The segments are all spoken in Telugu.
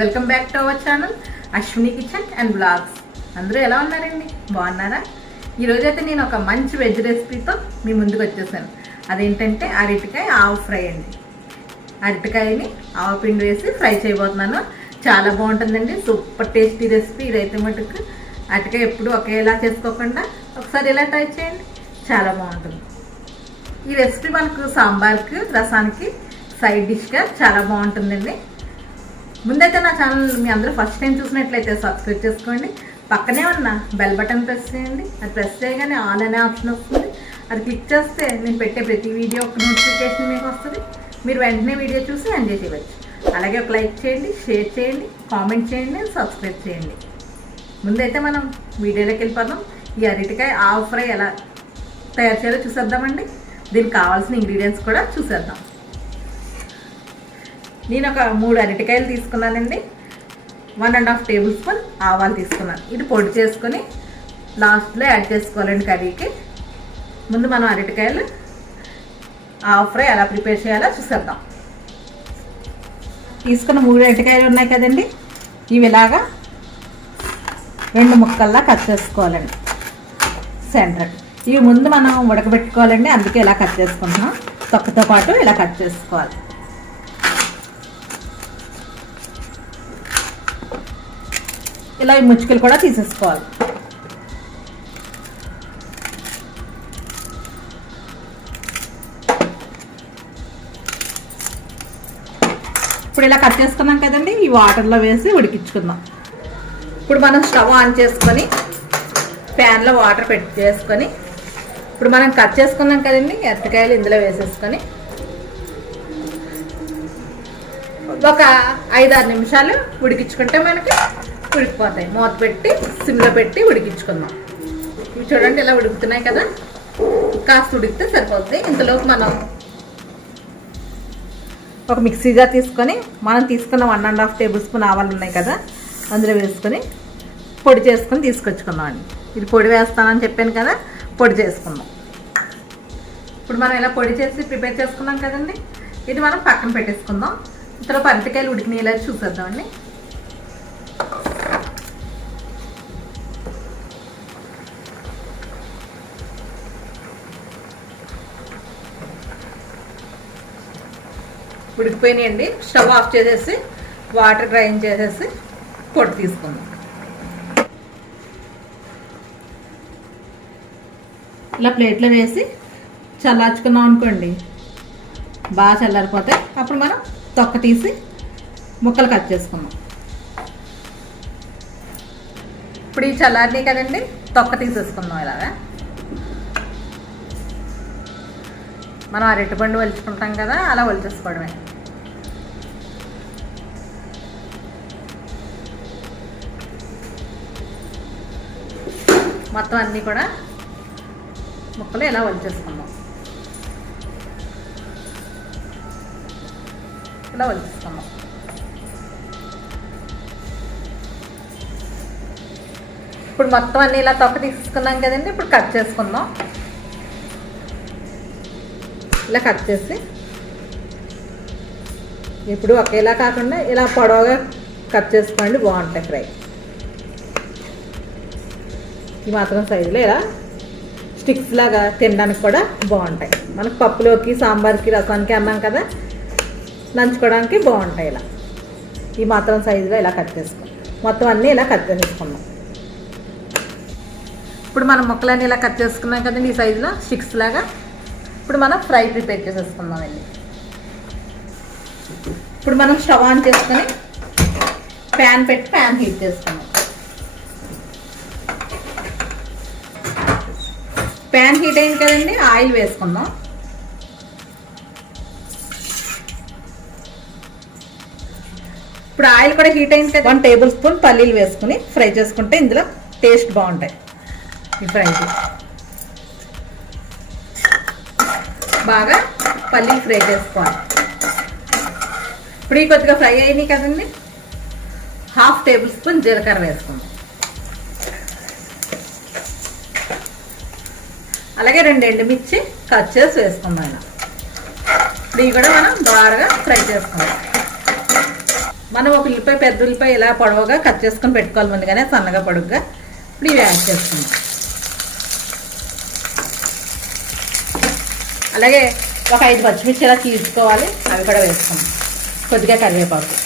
Welcome back to our channel Ashwini kitchen and blogs. అందరూ ఎలా ఉన్నారండి? బాగున్నారా? ఈరోజైతే నేను ఒక మంచి వెజ్ రెసిపీతో మీ ముందుకు వచ్చేసాను. అదేంటంటే అరటికాయ ఆవు ఫ్రై అండి. అరటికాయని ఆవు పిండి వేసి ఫ్రై చేయబోతున్నాను. చాలా బాగుంటుందండి, సూపర్ టేస్టీ రెసిపీ ఇదైతే. మటుకు అరటికాయ ఎప్పుడు ఒకేలా చేసుకోకుండా ఒకసారి ఇలా ట్రై చేయండి, చాలా బాగుంటుంది. ఈ రెసిపీ మనకు సాంబార్కి, రసానికి సైడ్ డిష్గా చాలా బాగుంటుందండి. ముందైతే నా ఛానల్ మీ అందరూ ఫస్ట్ టైం చూసినట్లయితే సబ్స్క్రైబ్ చేసుకోండి. పక్కనే ఉన్న బెల్ బటన్ ప్రెస్ చేయండి. అది ప్రెస్ చేయగానే ఆల్ అనే ఆప్షన్ వస్తుంది. అది క్లిక్ చేస్తే నేను పెట్టే ప్రతి వీడియో ఒక నోటిఫికేషన్ మీకు వస్తుంది. మీరు వెంటనే వీడియో చూసి ఎంజాయ్ చేయవచ్చు. అలాగే ఒక లైక్ చేయండి, షేర్ చేయండి, కామెంట్ చేయండి, సబ్స్క్రైబ్ చేయండి. ముందైతే మనం వీడియోలోకి వెళ్ళిపోదాం. ఈ అరటికాయ ఆవు ఫ్రై ఎలా తయారు చేయాలో చూసేద్దామండి. దీనికి కావాల్సిన ఇంగ్రీడియంట్స్ కూడా చూసేద్దాం. నేను ఒక 3 అరటికాయలు తీసుకున్నానండి. 1.5 టేబుల్ స్పూన్ ఆవాలు తీసుకున్నాను. ఇది పొడి చేసుకొని లాస్ట్లో యాడ్ చేసుకోవాలండి కర్రీకి. ముందు మనం అరటికాయలు ఆవు ఫ్రై ఎలా ప్రిపేర్ చేయాలో చూసేద్దాం. తీసుకున్న 3 అరటికాయలు ఉన్నాయి కదండి, ఇవి ఇలాగా 2 ముక్కల్లా కట్ చేసుకోవాలండి సెంటర్. ఇవి ముందు మనం ఉడకబెట్టుకోవాలండి, అందుకే ఇలా కట్ చేసుకుంటున్నాం. తొక్కతో పాటు ఇలా కట్ చేసుకోవాలి. ఇలా ఈ ముచ్చుకలు కూడా తీసేసుకోవాలి. ఇప్పుడు ఇలా కట్ చేసుకున్నాం కదండి, ఈ వాటర్లో వేసి ఉడికించుకుందాం. ఇప్పుడు మనం స్టవ్ ఆన్ చేసుకొని ప్యాన్లో వాటర్ చేసుకొని ఇప్పుడు మనం కట్ చేసుకున్నాం కదండి అరటికాయలు ఇందులో వేసేసుకొని ఒక 5-6 నిమిషాలు ఉడికించుకుంటే మనకి ఉడికిపోతాయి. మూత పెట్టి సిమ్లో పెట్టి ఉడికించుకుందాం. ఇవి చూడండి ఇలా ఉడుకుతున్నాయి కదా, కాస్త ఉడికితే సరిపోతుంది. ఇంతలోపు మనం ఒక మిక్సీ జార్ తీసుకొని మనం తీసుకున్న 1.5 టేబుల్ స్పూన్ ఆవాలు ఉన్నాయి కదా, అందులో వేసుకొని పొడి చేసుకొని తీసుకొచ్చుకుందాం అండి. ఇది పొడి వేస్తానని చెప్పాను కదా, పొడి చేసుకుందాం. ఇప్పుడు మనం ఇలా పొడి చేసి ప్రిపేర్ చేసుకున్నాం కదండి, ఇది మనం పక్కన పెట్టేసుకుందాం. ఇంతలో అరటికాయలు ఉడికినాయిలా చూసేద్దామండి. ఉడికిపోయినాయండి. స్టవ్ ఆఫ్ చేసేసి వాటర్ డ్రైన్ చేసేసి పొడి తీసుకుందాం. ఇలా ప్లేట్లో వేసి చల్లార్చుకున్నాం అనుకోండి, బాగా చల్లారిపోతే అప్పుడు మనం తొక్క తీసి ముక్కలు కట్ చేసుకుందాం. ఇప్పుడు ఈ చల్లారినాయి కదండి, తొక్క తీసేసుకుందాం. ఇలాగా మనం అరటిపండు ఒలుచుకుంటాం కదా, అలా ఒలిచేసుకోవడమే. మొత్తం అన్నీ కూడా ముక్కలు ఇలా ఒలిచేసుకుందాం. ఇలా ఒలిచేసుకుందాం. ఇప్పుడు మొత్తం అన్నీ ఇలా తొక్క తీసుకున్నాం కదండి, ఇప్పుడు కట్ చేసుకుందాం. ఇలా కట్ చేసి ఇప్పుడు ఒకేలా కాకుండా ఇలా పొడవుగా కట్ చేసుకోండి, బాగుంటాయి ఫ్రై. ఈ మాత్రం సైజులో ఇలా స్టిక్స్ లాగా తినడానికి కూడా బాగుంటాయి. మనకు పప్పులోకి, సాంబార్కి, రసానికి అన్నాం కదా, నంచుకోవడానికి బాగుంటాయి. ఇలా ఈ మాత్రం సైజులో ఇలా కట్ చేసుకోండి. మొత్తం అన్నీ ఇలా కట్ చేసుకున్నాం. ఇప్పుడు మనం ముక్కలన్నీ ఇలా కట్ చేసుకున్నాం కదండి, ఈ సైజులో స్టిక్స్ లాగా. ఇప్పుడు మనం ఫ్రై ప్రిపేర్ చేసేసుకుందామండి. ఇప్పుడు మనం స్టవ్ ఆన్ చేసుకొని ప్యాన్ పెట్టి ప్యాన్ హీట్ చేసుకుందాం. ప్యాన్ హీట్ అయింది కదండి, ఆయిల్ వేసుకుందాం. ఇప్పుడు ఆయిల్ కూడా హీట్ అయింది కదా, 1 టేబుల్ స్పూన్ పల్లీలు వేసుకుని ఫ్రై చేసుకుంటే ఇందులో టేస్ట్ బాగుంటాయి. ఈ ఫ్రైకి బాగా పల్లీలు ఫ్రై చేసుకోవాలి. ఇప్పుడు ఈ కొద్దిగా ఫ్రై అయినాయి కదండి, 1/2 టేబుల్ స్పూన్ జీలకర్ర వేసుకుందాం. అలాగే 2 ఎండుమిర్చి కట్ చేసి వేసుకుందాం. ఇలా ఇప్పుడు ఇవి కూడా మనం బాగా ఫ్రై చేసుకుందాం. మనం ఒక ఉల్లిపాయ, పెద్ద ఉల్లిపాయ ఇలా పొడవుగా కట్ చేసుకొని పెట్టుకోవాలి ముందుగానే, సన్నగా పొడుగ్గా. ఇప్పుడు ఇవి యాడ్ చేసుకుందాం. అలాగే ఒక 5 పచ్చిమిర్చి ఇలా తీసుకోవాలి, అవి కూడా వేసుకుందాం. కొద్దిగా కరివేపాకు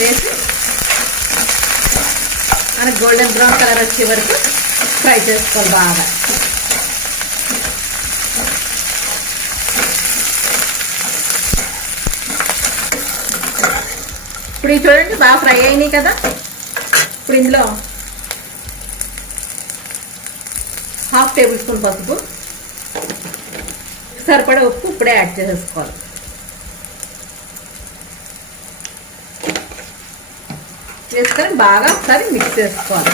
వేసి మనకి గోల్డెన్ బ్రౌన్ కలర్ వచ్చే వరకు ఫ్రై చేసుకోవాలి బాగా. ఇప్పుడు ఇవి చూడండి బాగా ఫ్రై అయినాయి కదా. ఇప్పుడు ఇందులో 1/2 టేబుల్ స్పూన్ పసుపు, సరిపడా ఉప్పు ఇప్పుడే యాడ్ చేసేసుకోవాలి. వేసుకొని బాగా ఒకసారి మిక్స్ చేసుకోవాలి.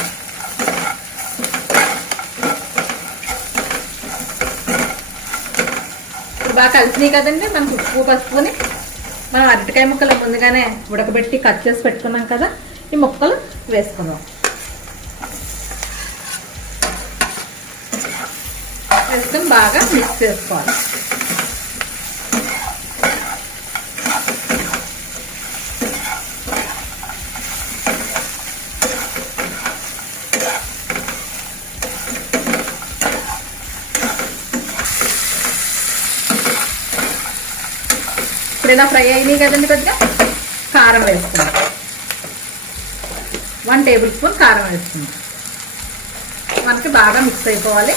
ఇప్పుడు బాగా కలిసినాయి కదండి. మనకు ఉప్పు పసుపుని మనం అరటికాయ ముక్కలు ముందుగానే ఉడకబెట్టి కట్ చేసి పెట్టుకున్నాం కదా, ఈ ముక్కలు వేసుకుందాం. వేసుకొని బాగా మిక్స్ చేసుకోవాలి. ఇప్పుడు ఇలా ఫ్రై అయినాయి కదండి. కొద్దిగా కారం వేసుకుందాం. 1 టేబుల్ స్పూన్ కారం వేసుకుందాం. మనకి బాగా మిక్స్ అయిపోవాలి.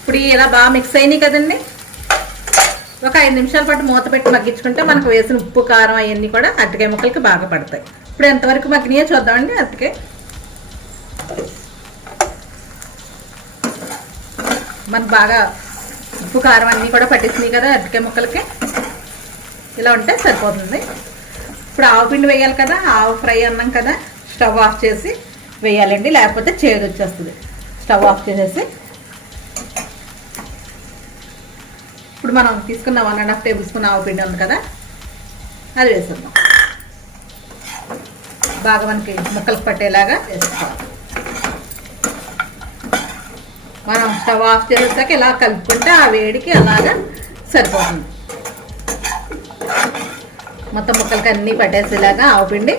ఇప్పుడు ఇలా బాగా మిక్స్ అయినాయి కదండి. ఒక 5 నిమిషాల పాటు మూత పెట్టి మగ్గించుకుంటే మనకు వేసిన ఉప్పు, కారం అవన్నీ కూడా అరటికాయ ముక్కలకి బాగా పడతాయి. ఇప్పుడు ఎంతవరకు మగ్గినాయో చూద్దామండి. అరటికాయ మనకు బాగా ఉప్పు, కారం అన్నీ కూడా పట్టేసినాయి కదా అరటికాయ ముక్కలకి. ఇలా ఉంటే సరిపోతుంది. ఇప్పుడు ఆవు పిండి వేయాలి కదా. ఆవు ఫ్రై అన్నాం కదా, స్టవ్ ఆఫ్ చేసి వేయాలండి, లేకపోతే చేదు వచ్చేస్తుంది. స్టవ్ ఆఫ్ చేసేసి ఇప్పుడు మనం తీసుకున్న 1.5 టేబుల్ స్పూన్ ఆవు పిండి ఉంది కదా, అది వేసుకుందాం. బాగా మనకి ముక్కలకు పట్టేలాగా వేసుకోవాలి. మనం స్టవ్ ఆఫ్ చేసేసాక ఇలా కలుపుకుంటే ఆ వేడికి అలాగా సరిపోతుంది. మొత్తం ముక్కలకి అన్నీ పట్టేసేలాగా ఆవు పిండి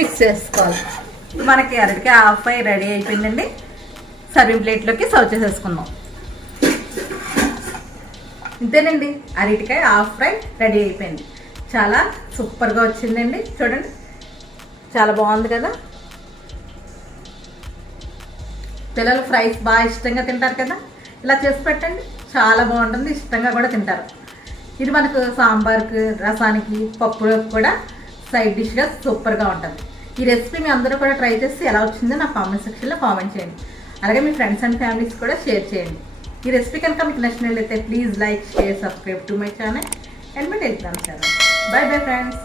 మిక్స్ చేసుకోవాలి. మనకి అరటికాయ హాఫ్ ఫ్రై రెడీ అయిపోయిందండి. సర్వింగ్ ప్లేట్లోకి సర్వ్ చేసేసుకుందాం. ఇంతేనండి, అరటికాయ హాఫ్ ఫ్రై రెడీ అయిపోయింది. చాలా సూపర్గా వచ్చిందండి. చూడండి, చాలా బాగుంది కదా. పిల్లలు ఫ్రైస్ బాగా ఇష్టంగా తింటారు కదా, ఇలా చేసి పెట్టండి, చాలా బాగుంటుంది, ఇష్టంగా కూడా తింటారు. ఇది మనకు సాంబార్కి, రసానికి, పప్పులకు కూడా సైడ్ డిష్గా సూపర్గా ఉంటుంది. ఈ రెసిపీ మీ అందరూ కూడా ట్రై చేసి ఎలా వచ్చిందో నా కామెంట్ సెక్షన్లో కామెంట్ చేయండి. అలాగే మీ ఫ్రెండ్స్ అండ్ ఫ్యామిలీస్ కూడా షేర్ చేయండి. ఈ రెసిపీ కనుక మీకు నచ్చినట్లయితే please like, share, subscribe to my channel and my Telegram channel. By bye friends.